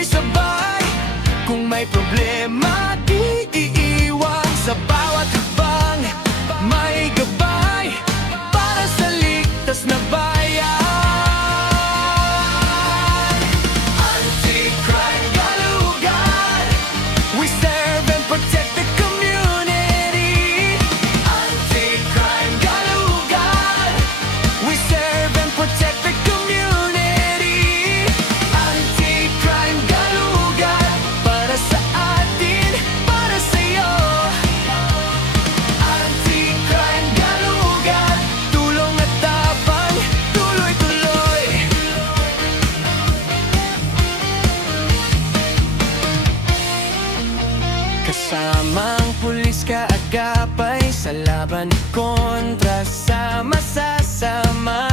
sabay-sabay. Kung may problema, di iiwan. Sa bawat hakbang, may gabay para sa ligtas na bayan. Anti-crime galugan, we serve and protect the community. Anti-crime galugan, we serve and protect the community. Anti-crime galugan, para sa atin, para sa'yo. Anti-crime galugan, tulong at tapang, tuloy-tuloy. Kasamang pulis kaagapay sa laban kontra sa masasama.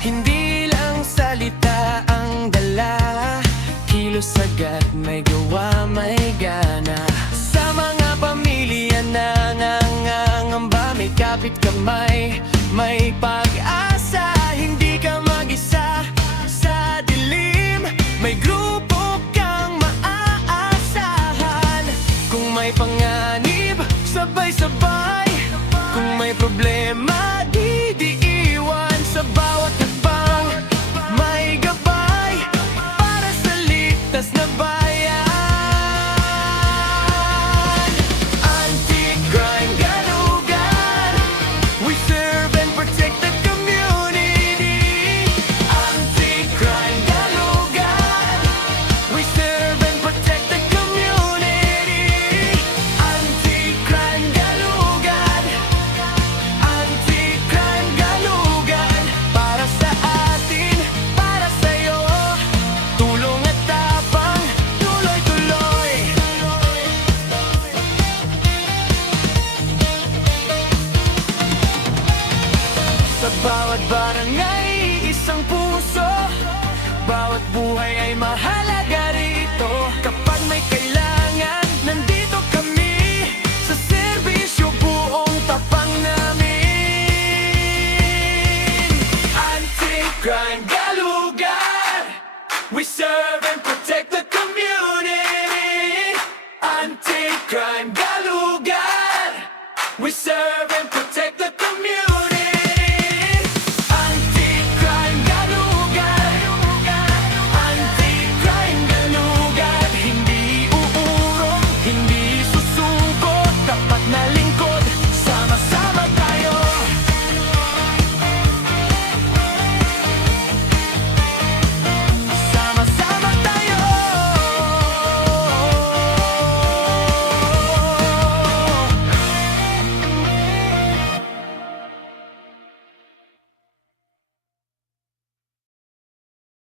Hindi lang salita ang dala, kilos agad, may gawa, may gana. Sa mga pamilya na nangangamba, may kapit kamay, may pag-asa. Hindi ka mag-isa sa dilim, may grupo kang maaasahan. Kung may panganib, sabay-sabay. Kung may problema, di iwan. Sa bawat hakbang, may gabay para sa ligtas na bayan. Anti-crime galugan, we serve and protect the community. Anti-crime galugan, we serve and protect the community. Anti-crime galugan, anti-crime galugan, para sa atin, para sa'yo. Tulong at tapang, tuloy-tuloy. Sa bawat barangay, isang puso. Bawat buhay ay mahalaga rito. Kapag may kayo